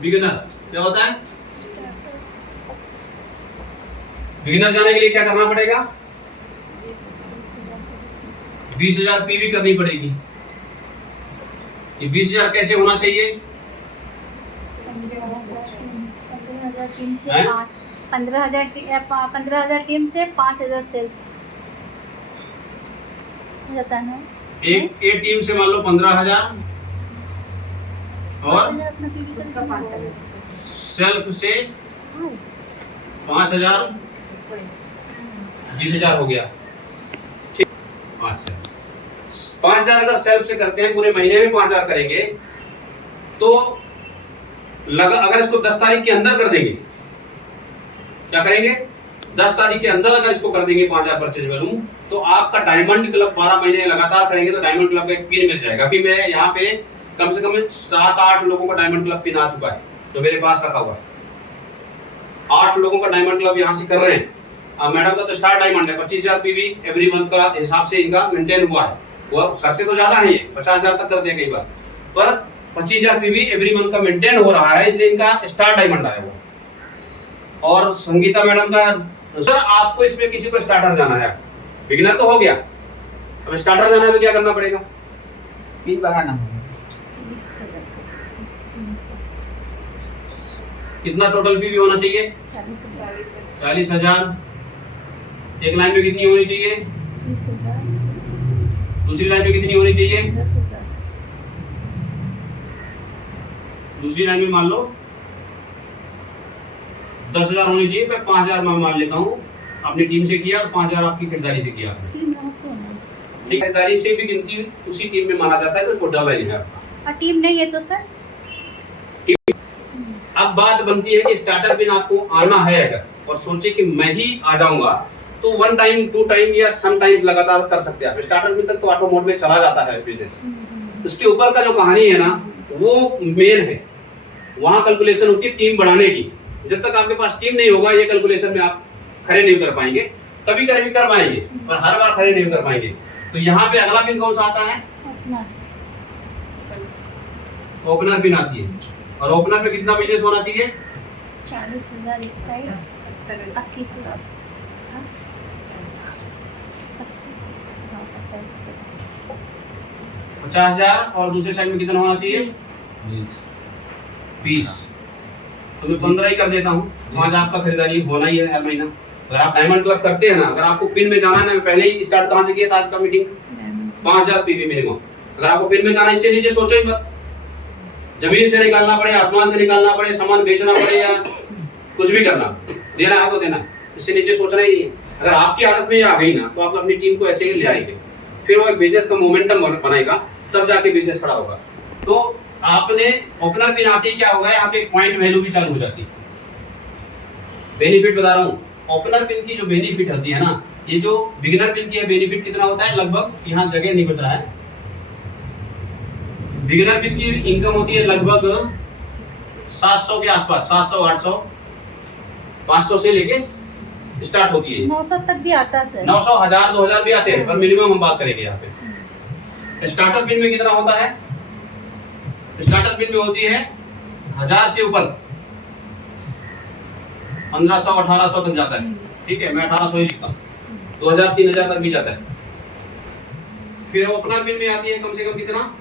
Beginner क्या होता है? बिगिनर जाने के लिए क्या करना पड़ेगा? 20,000 पीवी करनी पड़ेगी। ये 20,000 कैसे होना चाहिए? 15,000 टीम से 15,000 टीम से 5,000 सेल्फ हो जाता है ना। एक टीम से मान लो 15,000 और 5,000 अपना पीवी का 5,000 सेल्फ से 5,000 20,000 हो गया। ठीक, 5,000 अगर सेल्फ से करते हैं, पूरे महीने में 5,000 करेंगे तो अगर इसको 10 तारीख के अंदर कर देंगे, क्या करेंगे? 10 तारीख के अंदर अगर इसको कर देंगे 5,000 परचेज वॉल्यूम, तो आपका डायमंड क्लब 12 महीने लगातार करेंगे तो डायमंड क्लब का एक पिन मिल जाएगा। अभी मैं यहाँ पे कम से कम 7-8 लोगों का डायमंड क्लब पिन आ चुका है जो मेरे पास रखा हुआ है। 8 लोगों का डायमंड क्लब यहाँ से कर रहे हैं। अब मैडम का तो स्टार डायमंड है, 25,000 पीवी एवरी मंथ का हिसाब से इनका मेंटेन हुआ है। वो करते तो ज्यादा है, ये 50,000 तक करते हैं कई बार, पर 25,000 पीवी एवरी मंथ का मेंटेन हो रहा है, इसलिए इनका स्टार डायमंड आया हुआ। और संगीता मैडम का सर आपको इसमें किसी को स्टार्टर जाना है, बिगिनर तो हो गया, अब स्टार्टर जाना है तो क्या करना पड़ेगा? पी बढ़ाना होगा। कितना टोटल पीवी होना चाहिए? 40,000। एक लाइन में कितनी होनी चाहिए? 20,000। दूसरी लाइन में कितनी होनी चाहिए? 10,000। दूसरी लाइन में मान लो 10,000 होनी चाहिए। मैं 5,000 मान लेता हूँ, अपनी टीम से किया और 5,000 आपकी खरीदारी से किया। ठीक, खरीदारी से भी गिनती उसी टीम में माना जाता है तो छोटा लाइन है आपका। टीम नहीं है तो सर अब बात बनती है कि स्टार्टर पिन आपको आना है अगर, और सोचे कि मैं ही आ जाऊंगा, तो 1 टाइम 2 टाइम या सम टाइम्स लगातार कर सकते हैं आप। स्टार्टर पिन तक तो ऑटो मोड में चला जाता है बिजनेस। इसके ऊपर का जो कहानी है ना, वो मेन है, वहां कैलकुलेशन होती है टीम बढ़ाने की। जब तक आपके पास टीम नहीं होगा, ये कैलकुलेशन में आप खड़े नहीं कर पाएंगे। कभी कभी कर पाएंगे पर हर बार खड़े नहीं कर पाएंगे। तो यहाँ पे अगला पिन कौन सा आता है? ओपनर पिन आती है। और ओपनर पे कितना बिजनेस होना चाहिए? 40,000 एक साइड, 21,000 50,000 और दूसरे साइड में कितना होना चाहिए? 20। तो मैं 15 ही कर देता हूँ। 5 आपका खरीदारी होना ही है हर महीना। अगर आप डायमंड क्लब करते हैं ना, अगर आपको पिन में जाना है ना, मैं पहले ही स्टार्ट कहाँ से किया था आज का मीटिंग? 5,000 PV minimum. अगर आपको पिन में जाना, इससे नीचे सोचो ही मत। जमीन से निकालना पड़े, आसमान से निकालना पड़े, सामान बेचना पड़े या कुछ भी करना, देना है तो देना, इससे नीचे सोचना ही नहीं है। अगर आपकी आदत में आ गई ना, तो आप अपनी टीम को ऐसे ही ले आएंगे, फिर वो एक बिजनेस का मोमेंटम बनाएगा, तब जाके बिजनेस खड़ा होगा। तो आपने ओपनर पिन आती क्या होगा, यहाँ पे एक पॉइंट वैल्यू भी चालू हो जाती है। बेनिफिट बता रहा हूँ, ओपनर पिन की जो बेनिफिट होती है ना, ये जो बिगिनर पिन की बेनिफिट कितना होता है, लगभग यहाँ जगह नहीं बच रहा है। बिगिनर पिन की इनकम होती है लगभग 700 के आसपास, 700, 800, 500 से लेके स्टार्ट होती है। 900 तक भी आता है सर। 900, 1000, 2000 भी आते हैं, पर मिनिमम हम बात करेंगे यहाँ पे। स्टार्टर पिन में कितना होता है? स्टार्टर पिन में होती है 1000 से ऊपर, 1500, 1800 तक जाता है। ठीक है, मैं 1800 ही लिखता हूँ। 2000, 3000 तक भी जाता है। फिर ओपनर पिन में आती है कम से कम कितना?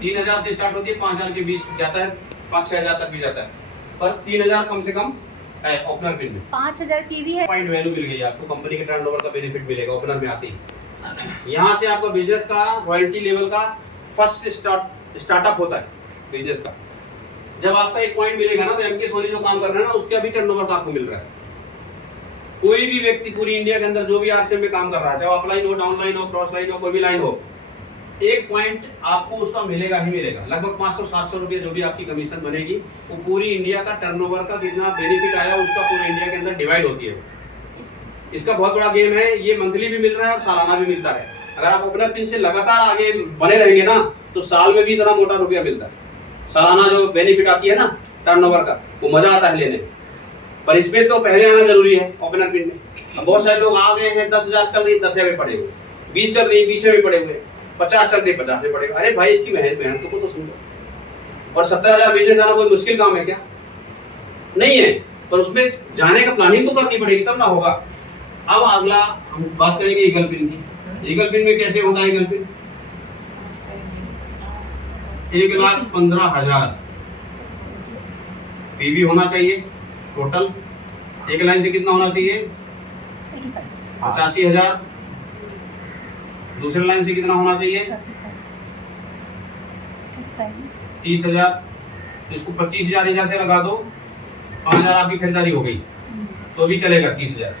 3000 से स्टार्ट होती है, 5000 के बीच जाता है, 5-6 हजार तक भी जाता है, पर 3000 कम से कम है ओपनर पिन में। 5,000 पीवी है। पॉइंट वैल्यू मिल गई आपको, कंपनी के टर्नओवर का बेनिफिट मिलेगा ओपनर में आती है। यहाँ से आपका बिजनेस का रॉयल्टी लेवल का फर्स्ट स्टार्टअप होता है बिजनेस का। जब आपका एक पॉइंट मिलेगा ना, तो एमके सोनी जो काम कर रहे हैं ना, उसका भी टर्नओवर का आपको मिल रहा है। कोई भी व्यक्ति पूरी इंडिया के अंदर जो भी आरसीएम में काम कर रहा है, चाहे ऑफलाइन हो, डाउनलाइन हो, क्रॉस लाइन हो, कोई भी लाइन हो, एक पॉइंट आपको उसका मिलेगा ही मिलेगा। लगभग 500-700 रुपये जो भी आपकी कमीशन बनेगी, वो पूरी इंडिया का टर्नओवर का कितना बेनिफिट आया उसका पूरे इंडिया के अंदर डिवाइड होती है। इसका बहुत बड़ा गेम है, ये मंथली भी मिल रहा है और सालाना भी मिलता है। अगर आप ओपनर पिन से लगातार आगे बने रहेंगे ना, तो साल में भी इतना मोटा रुपया मिलता है। सालाना जो बेनिफिट आती है ना टर्नओवर का, वो मजा आता है लेने में। पर इसमें तो पहले आना जरूरी है ओपनर पिन में। बहुत सारे लोग आ गए हैं, 10,000 चल रही है, 10 में पड़े हुए, 20 चल रही है, 20 में पड़े हुए, 50 चल रही है, 50 में पड़े हुए। अरे भाई, इसकी मेहनत को तो सुन लो। और 70,000 बिजनेस जाना कोई मुश्किल काम है क्या? नहीं है, पर उसमें जाने का प्लानिंग तो करनी पड़ेगी तब ना होगा। अब अगला हम बात करेंगे ईगल पिन की। ईगल पिन में कैसे होता है ईगल पिन? 1,15,000 पीवी होना चाहिए टोटल। एक लाइन से कितना होना चाहिए? 85,000। दूसरे लाइन से कितना होना चाहिए? 30,000। इसको 25,000 इधर से लगा दो, 5,000 आपकी खरीदारी हो गई तो भी चलेगा 30,000।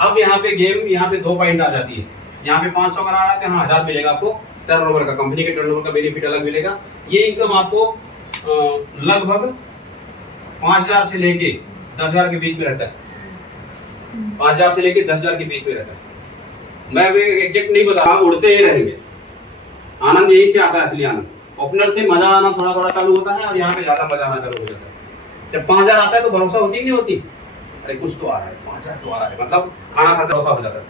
अब यहाँ पे गेम, यहाँ पे 2 पॉइंट आ जाती है। यहाँ पे 500 करा रहा है तो यहाँ 1000 मिलेगा आपको टर्नओवर का, कंपनी के टर्नओवर का बेनिफिट अलग मिलेगा। ये इनकम आपको लगभग 5,000 से लेके 10,000 के बीच में रहता है। 5,000 से लेके 10,000 के बीच में रहता है। मैं एग्जैक्ट नहीं बता रहा, उड़ते ही रहेंगे। आनंद यही से आता है, असली आनंद। ओपनर से मजा आना थोड़ा थोड़ा चालू होता है और यहाँ पे ज्यादा मजा आना चालू हो जाता है। जब 5,000 आता है तो भरोसा होती नहीं होती, अरे कुछ तो आ रहा है, 5,000 तो आ रहा है, मतलब खाना खर्चा भरोसा हो जाता है।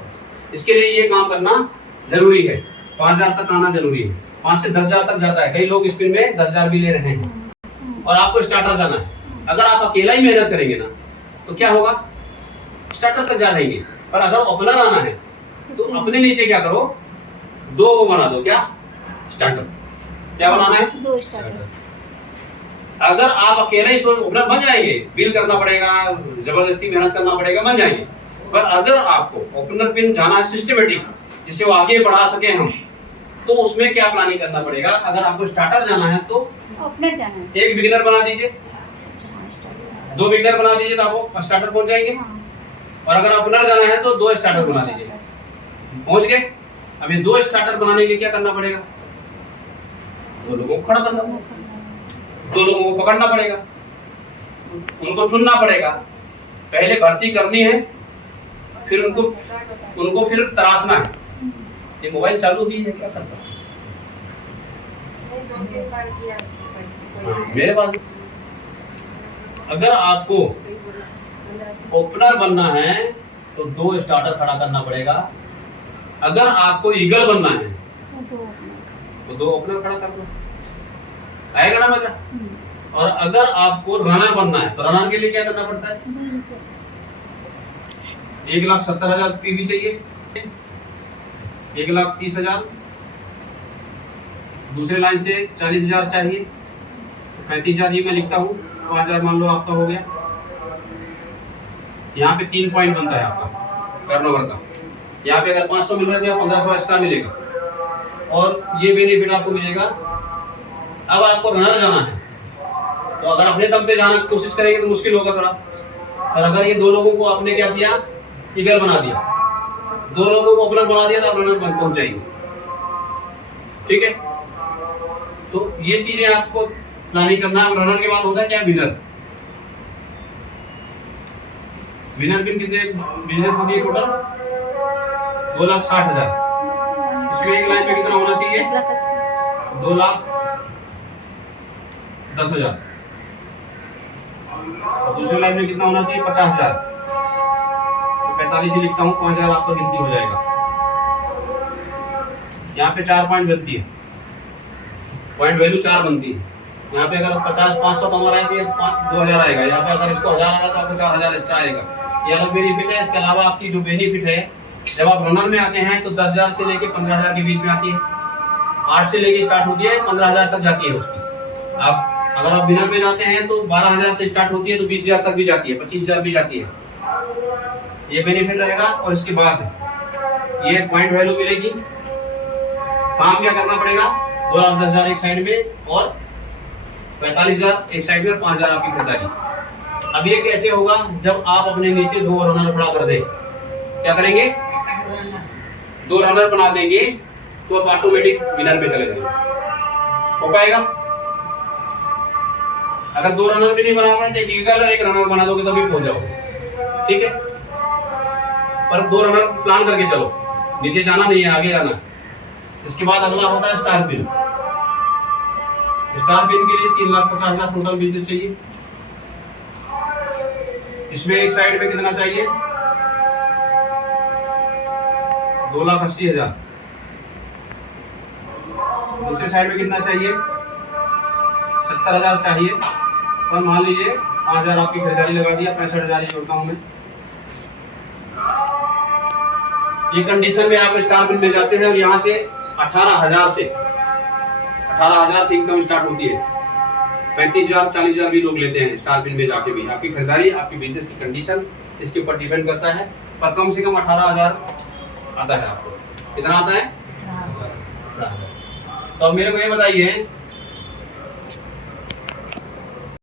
इसके लिए ये काम करना जरूरी है। 5,000 तक आना जरूरी है। 5 से 10,000 तक जाता है। कई लोग स्पिन में 10,000 भी ले रहे हैं और आपको स्टार्टर जाना है। अगर आप अकेला ही मेहनत करेंगे ना तो क्या होगा? स्टार्टर तक जा रहेंगे। पर अगर ओपनर आना है तो अपने नीचे क्या करो, 2 वो बना दो। क्या? स्टार्टर। क्या बनाना है? 2 स्टार्टर। अगर आप अकेले ही सोच ओपनर बन जाएंगे, बिल करना पड़ेगा, जबरदस्ती मेहनत करना पड़ेगा, बन जाएंगे। पर अगर आपको ओपनर पिन जाना है सिस्टमेटिक, जिससे वो आगे बढ़ा सके हम, तो उसमें क्या प्लानिंग करना पड़ेगा? अगर आपको स्टार्टर जाना है तो ओपनर जाना है, एक बिगिनर बना दीजिए, 2 बिगिनर बना दीजिए तो आप स्टार्टर पहुंच जाएंगे। और अगर ओपनर जाना है तो 2 स्टार्टर बना दीजिए, पहुंच गए। अब ये 2 स्टार्टर बनाने के लिए क्या करना पड़ेगा? 2 लोगों को खड़ा करना पड़ेगा, 2 लोगों को पकड़ना पड़ेगा, उनको चुनना पड़ेगा। पहले भर्ती करनी है, फिर उनको फिर तराशना है। ये मोबाइल चालू भी है क्या सर? मेरे पास। अगर आपको ओपनर बनना है तो 2 स्टार्टर खड़ा करना पड़ेगा। अगर आपको ईगल बनना है तो 2 ओपनर खड़ा कर दो, आएगा ना मजा। और अगर आपको रनर बनना है तो रनर के लिए क्या करना पड़ता है? 1,70,000 पीवी चाहिए, 1,30,000। दूसरे लाइन से 40,000 चाहिए, 35,000 ये मैं लिखता हूँ, 5,000 मान लो आपका हो गया। यहाँ पे 3 पॉइंट बनता है आपका टर्नओवर का। यहाँ पे अगर 500 मिल रहा है तो 1,500 एक्स्ट्रा मिलेगा और ये बेनिफिट आपको मिलेगा। अब आपको रनर जाना है तो अगर अपने दम पे जाना की कोशिश करेंगे तो मुश्किल होगा थोड़ा। और अगर ये 2 लोगों को आपने क्या किया, ईगल बना दिया, 2 लोगों को ओपनर बना दिया तो आप रनर पहुंच जाएंगे। ठीक है, तो ये चीजें आपको प्लानिंग करना है। रनर के बाद होता है क्या? विनर। विनर पिन कितने बिजनेस होती है टोटल? 2,60,000। इसमें एक लाइन में कितना होना चाहिए? 2,10,000। और दूसरी लाइन में कितना होना चाहिए? 50,000। तो 45 ही लिखता हूँ, 5,000 आपका गिनती हो जाएगा। यहाँ पे 4 पॉइंट बनती है, पॉइंट वैल्यू 4 बनती है। यहाँ पे अगर 500 कमा रहा है तो ये 2,000 आएगा। यहाँ पे अगर इसको 1,000 आ रहा है तो आपको 4,000 एक्स्ट्रा आएगा। ये अलग बेनिफिट है। इसके अलावा आपकी जो बेनिफिट है, जब आप रनर में आते हैं तो 10,000 से लेके 15,000 के बीच में आती है। 8 से लेके स्टार्ट होती है, 15,000 तक जाती है उसकी। आप अगर आप विनर में जाते हैं तो 12,000 से स्टार्ट होती है तो 20,000 तक भी जाती है, 25,000 भी जाती है। ये बेनिफिट रहेगा। और इसके बाद ये पॉइंट वैल्यू मिलेगी। काम क्या करना पड़ेगा? 2,10,000 एक साइड में और 45,000 एक साइड में, 5,000 आपकी खरीदारी। अब ये कैसे होगा? जब आप अपने नीचे 2 रनर खड़ा कर दें, क्या करेंगे? 2 रनर बना देंगे तो आप ऑटोमेटिक विनर पे चले जाएंगे। हो पाएगा? अगर 2 रनर भी नहीं बना रहे तो एक रनर बना दोगे तो भी पहुंच जाओगे। ठीक है, पर 2 रनर प्लान करके चलो। नीचे जाना नहीं है, आगे जाना है। इसके बाद अगला होता है स्टार पिन। स्टार पिन के लिए 3,50,000 टोटल बिजनेस चाहिए। इसमें एक साइड पे कितना चाहिए? 2,80,000। दूसरे साइड में कितना चाहिए? 70,000 चाहिए, और मान लीजिए 5,000 आपकी खरीदारी लगा दिया, 65,000 जोड़ता हूँ मैं। ये कंडीशन में आप स्टार पिन में जाते हैं और यहाँ से 18,000 से इनकम स्टार्ट होती है। 35,000 40,000 भी लोग लेते हैं स्टार पिन में जाके भी। आपकी खरीदारी, आपकी बिजनेस की कंडीशन इसके ऊपर डिपेंड करता है, पर कम से कम 18,000 आता है आपको। कितना आता है? 18,000। तो अब मेरे को ये बताइए